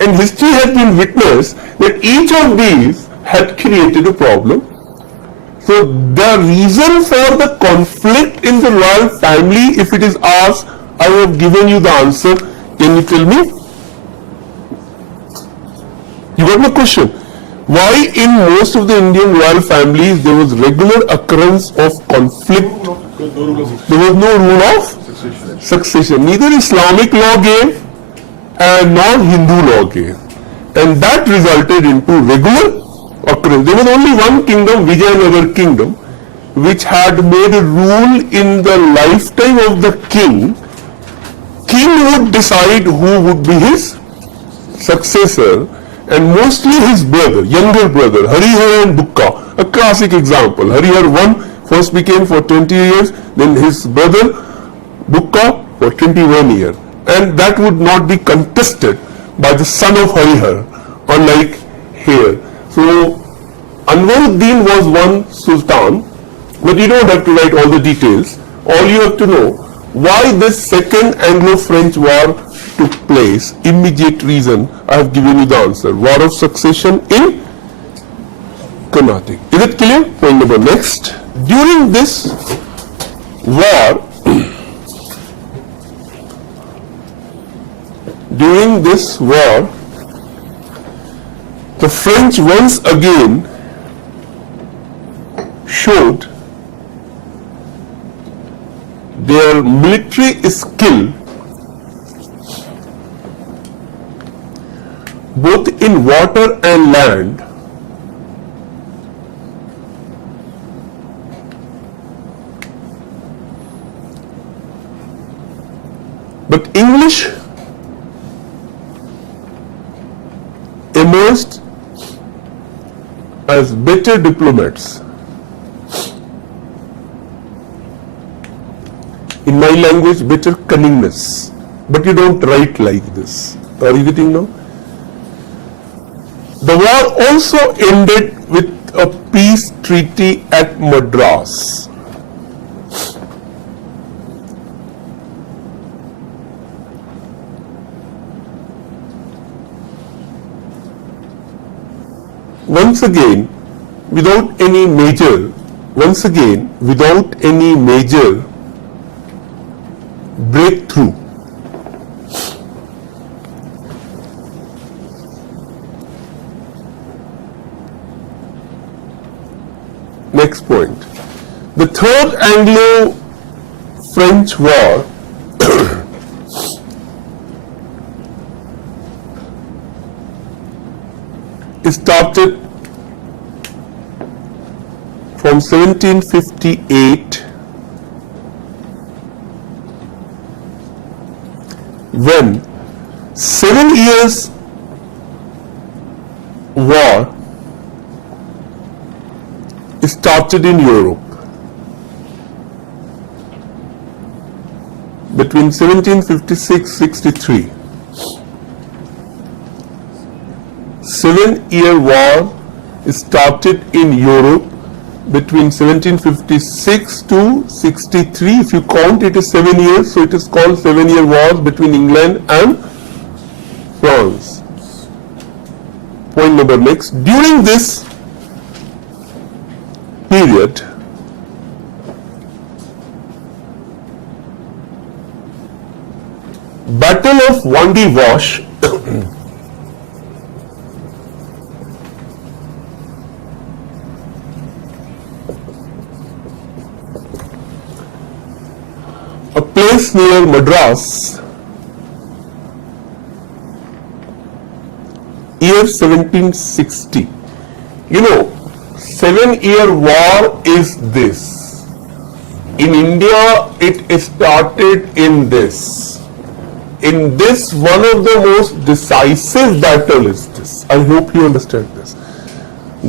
And history has been witness that each of these had created a problem. So the reason for the conflict in the royal family, if it is asked, I have given you the answer. Can you tell me? You got my question? Why in most of the Indian royal families there was regular occurrence of conflict? There was no rule of succession. Neither Islamic law gave nor Hindu law gave. And that resulted into regular occurrence. There was only one kingdom, Vijayanagar kingdom, which had made a rule in the lifetime of the king. King would decide who would be his successor, and mostly his brother, younger brother, Harihar and Bukka. A classic example. Harihar first became for 20 years, then his brother Bukka for 21 years. And that would not be contested by the son of Harihar, unlike here. So Anwaruddin was one sultan, but you don't have to write all the details. All you have to know why this second Anglo-French war took place. Immediate reason, I have given you the answer. War of succession in Carnatic. Is it clear? Point number next. During this war, the French once again showed their military skill both in water and land. But English emerged as better diplomats. In my language, better cunningness. But you don't write like this. Are you getting now? The war also ended with a peace treaty at Madras. Once again, without any major breakthrough. Next point. The Third Anglo-French War started from 1758 when 7 years war started in Europe between 1756-63. 7-year war started in Europe between 1756 to 63. If you count, it is 7 years, so it is called 7-year war between England and France. Point number next. During this period, Battle of Vandy Wash a place near Madras, year 1760. You know, 7-year war is this. In India, it started in this. In this, one of the most decisive battle is this. I hope you understand this.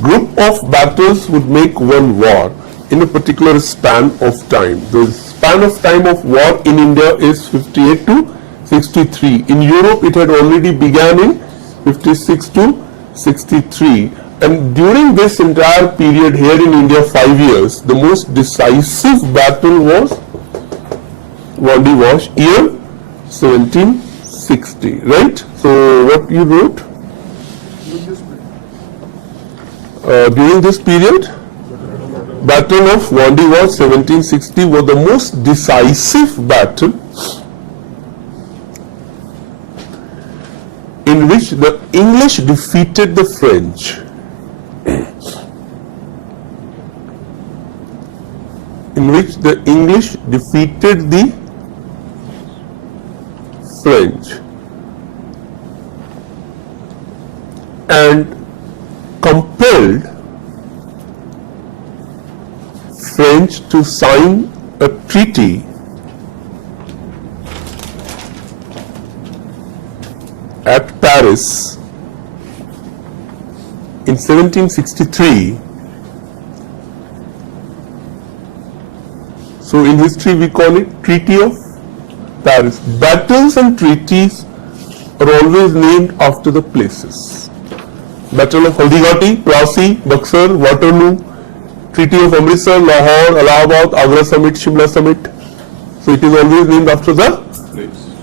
Group of battles would make one war in a particular span of time. The span of time of war in India is 58 to 63. In Europe, it had already begun in 56 to 63. And during this entire period here in India, 5 years, the most decisive battle was Vandy Wash, year 1760. 1760, right? So what you wrote? During this period, Battle of Wandy was 1760 was the most decisive battle in which the English defeated the French. In which the English defeated the French and compelled French to sign a treaty at Paris in 1763. So in history we call it Treaty of Paris. Battles and treaties are always named after the places. Battle of Haldigati, Plassey, Buxar, Waterloo, Treaty of Amritsar, Lahore, Allahabad, Agra Summit, Shimla Summit. So it is always named after the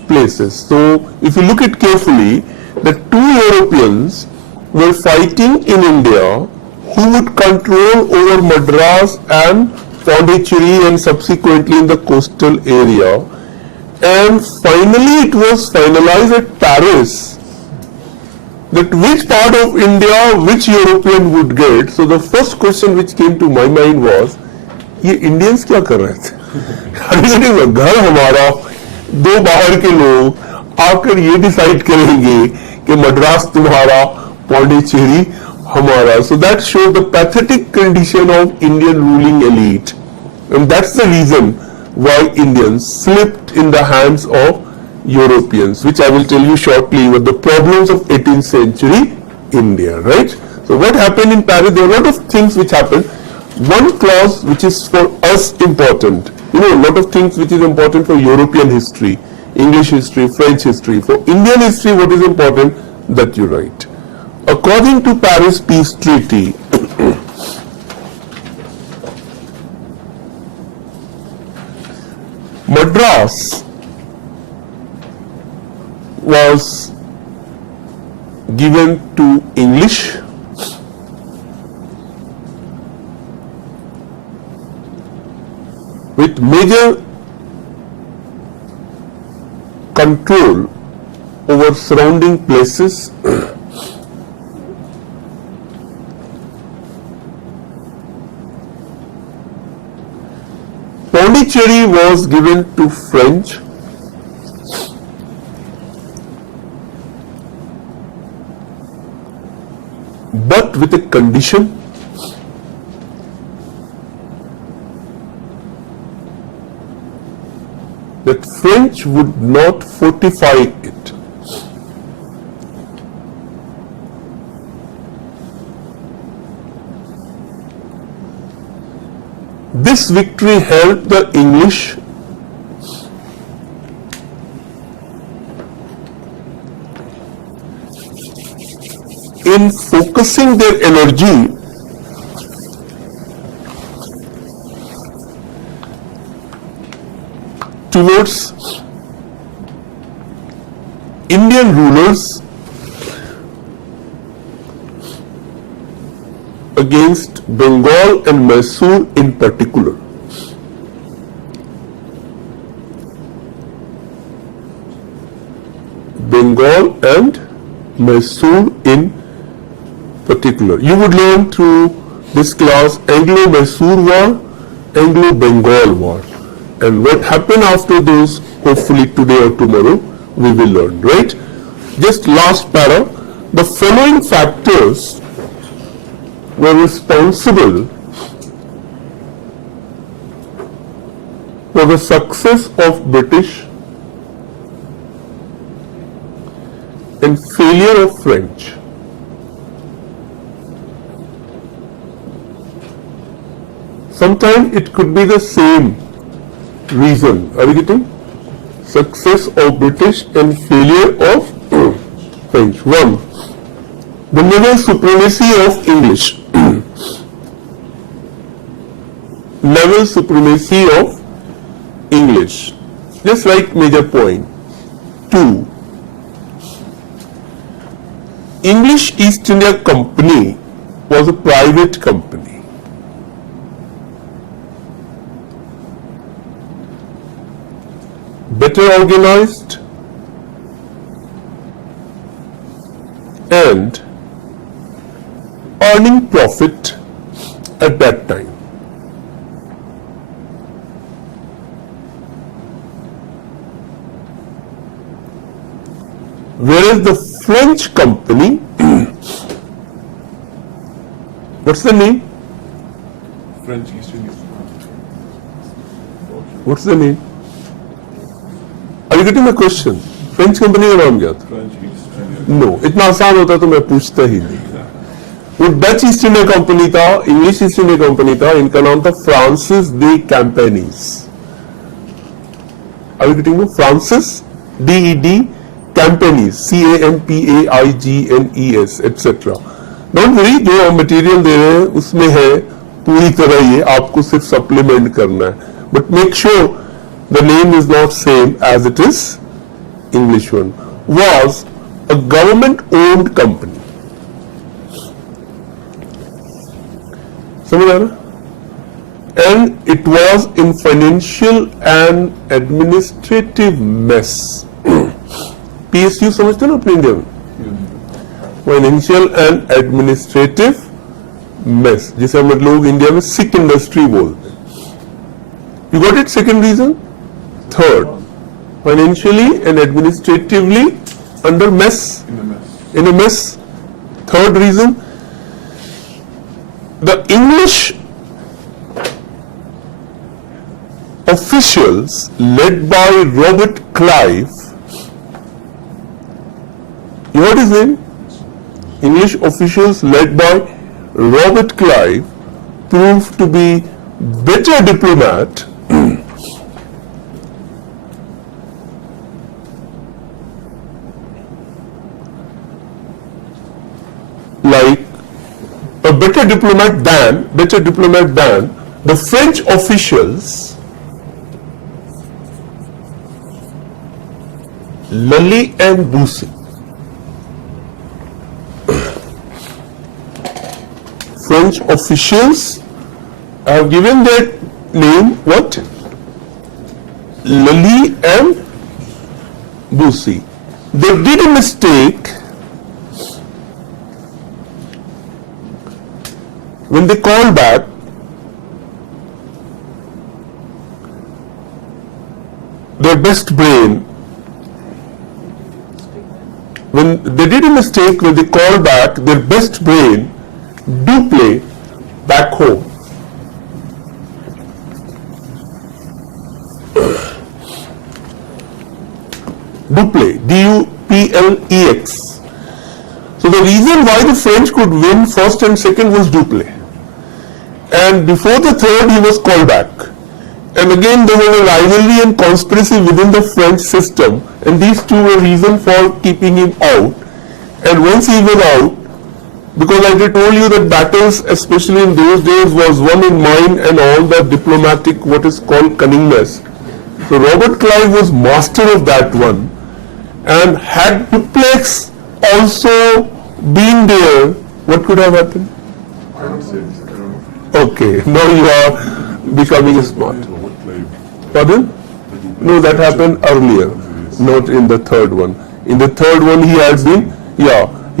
places. So if you look at carefully, the two Europeans were fighting in India who would control over Madras and Pondicherry and subsequently in the coastal area, and finally it was finalized at Paris that which part of India which European would get. So the first question which came to my mind was, ये Indians क्या कर रहे थे? घर हमारा, दो बाहर के लोग आकर ये डिसाइड करेंगे कि मद्रास तुम्हारा, पौंडीचेरी हमारा. So that shows the pathetic condition of Indian ruling elite, and that's the reason why Indians slipped in the hands of Europeans, which I will tell you shortly were the problems of 18th century India, right? So what happened in Paris? There are a lot of things which happened. One clause which is for us important, a lot of things which is important for European history, English history, French history. For Indian history, what is important? That you write. According to Paris Peace Treaty, Madras was given to English with major control over surrounding places Pondicherry was given to French but with a condition that French would not fortify it. This victory helped the English in focusing their energy towards Indian rulers against Bengal and Mysore in particular. Bengal and Mysore in particular. You would learn through this class Anglo-Mysore War, Anglo-Bengal War. And what happened after those, hopefully today or tomorrow, we will learn, right? Just last para, the following factors were responsible for the success of British and failure of French. Sometimes it could be the same reason. Are you getting? Success of British and failure of French. One, the naval supremacy of English. Naval supremacy of English. Just like major point. Two, English East India Company was a private company. Better organized and earning profit at that time. Whereas the French company, what's the name? French East India. What's the name? Are you getting my question? French company का नाम क्या था? French East India. No, इतना आसान होता तो मैं पूछता ही नहीं. वो डच ईस्ट इंडिया कंपनी था, इंग्लिश ईस्ट इंडिया कंपनी था, इनका नाम था फ्रांसिस दे कैंपेनीज. Are you getting me? Francis D-E-D Campaigns, C-A-M-P-A-I-G-N-E-S, etc. Don't worry, जो मटेरियल दे रहे हैं उसमें है पूरी तरह, ये आपको सिर्फ सप्लीमेंट करना है. But make sure the name is not same as it is English one. Was a government-owned company. समझ आ रहा? And it was in financial and administrative mess. PSU समझते हो ना अपने इंडिया में? फाइनेंशियल एंड एडमिनिस्ट्रेटिव मेस, जिसे हम लोग इंडिया में सिक इंडस्ट्री बोलते हैं. You got it? Second reason. Third, financially and administratively under mess, in a mess. Third reason, the English officials led by Robert Clive, you heard his name? English officials led by Robert Clive proved to be better diplomat like a better diplomat than the French officials Lully and Boussy. French officials have given their name what? Lully and Boussy. They did a mistake when they called back their best brain. When they did a mistake when they called back their best brain, Duplay, back home. Duplay, D-U-P-L-E-X. So the reason why the French could win first and second was Duplay. And before the third he was called back. And again there was a rivalry and conspiracy within the French system, and these two were reason for keeping him out. And once he was out, because like I told you that battles, especially in those days, was won in mind and all the diplomatic, what is called cunningness. So Robert Clive was master of that one. And had Duplex also been there, what could have happened? I don't know. Okay, now you are becoming smart. Pardon? No, that happened earlier, not in the third one. In the third one he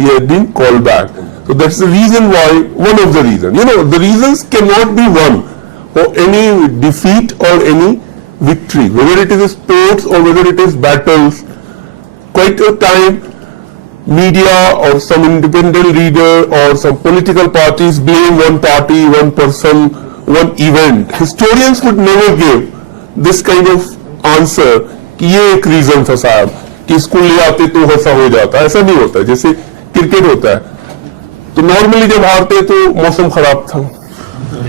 had been called back. So that's the reason why, one of the reasons. You know, the reasons cannot be won for any defeat or any victory, whether it is sports or whether it is battles. Quite a time, media or some independent leader or some political parties blame one party, one person, one event. Historians would never give this kind of answer कि ये एक reason था साहब कि school ले आते तो ऐसा हो जाता. ऐसा नहीं होता. जैसे क्रिकेट होता है तो नॉर्मली जब हारते तो मौसम खराब था,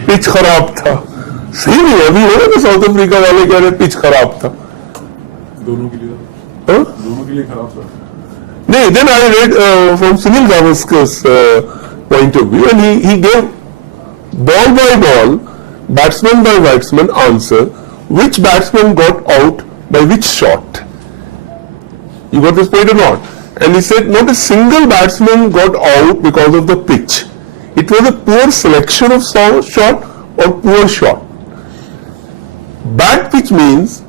पिच खराब था. सही नहीं, अभी हो ना साउथ अफ्रीका वाले कह रहे पिच खराब था. दोनों के लिए खराब था. नहीं, then I read from Sunil Gavaskar's point of view, and he gave ball by ball, batsman by batsman answer, which batsman got out by which shot. You got this point or not? And he said not a single batsman got out because of the pitch. It was a poor selection of shot or poor shot. Bad pitch means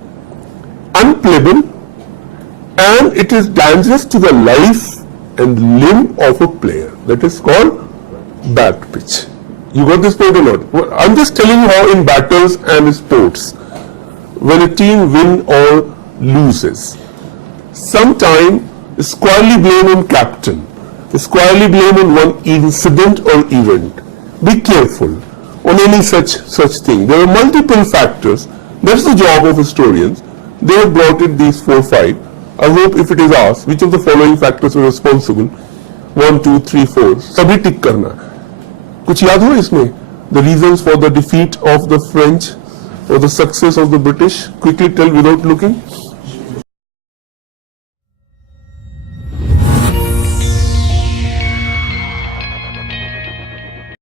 unplayable and it is dangerous to the life and limb of a player. That is called bad pitch. You got this point or not? Well, I'm just telling you how in battles and sports, when a team wins or loses, sometimes squarely blame on captain, squarely blame on one incident or event. Be careful on any such thing. There are multiple factors. That's the job of historians. They have brought it these 4 or 5. I hope if it is asked, which of the following factors were responsible? 1, 2, 3, 4. सभी टिक करना. कुछ याद हो इसमें? The reasons for the defeat of the French or the success of the British? Quickly tell without looking.